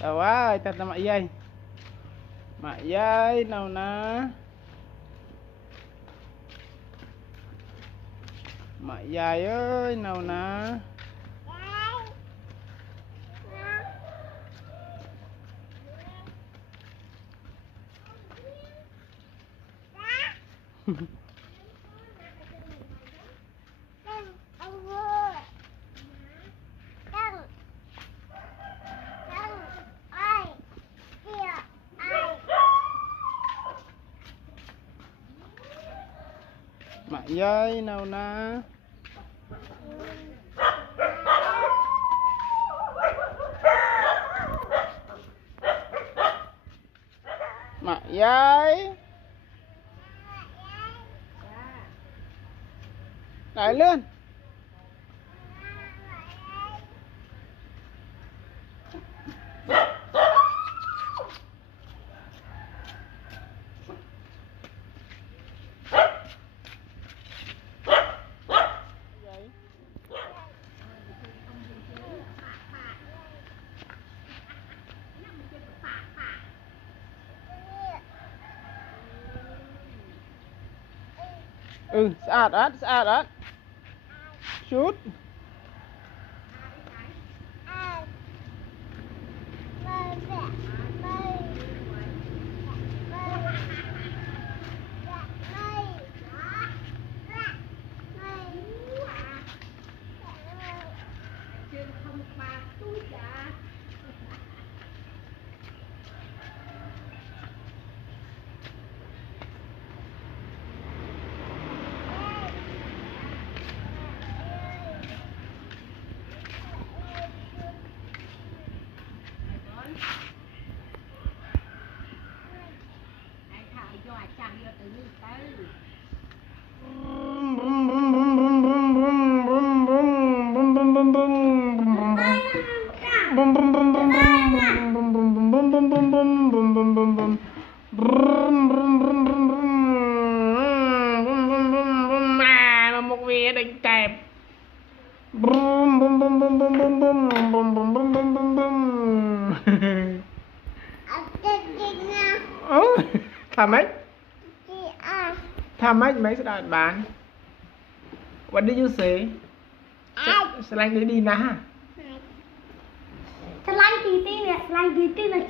Đâu ơi, ta mạ dây nào nè, mạ dây ơi nào nè. Mạ dây nào nè. Mạ dây. Đẩy lên. Saat á. Shoot. Một vía đánh kẹp. Thầm ấy. Thầm ấy mấy sẽ đợi bạn. What did you say? Slang để đi nè. Slang tí tí nè, slang tí tí nè.